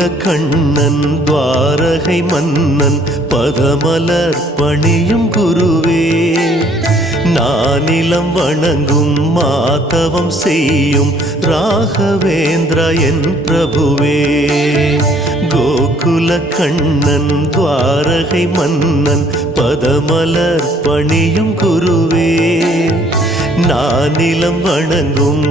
கண்ணன் துவாரகை மன்னன் பதமலர் பணியும் குருவே, நானிலம் வணங்கும் மாதவம் செய்யும் ராகவேந்திரா என் பிரபுவே. கோகுல கண்ணன் துவாரகை மன்னன் பதமலர் பணியும் குருவே, நானிலம் வணங்கும்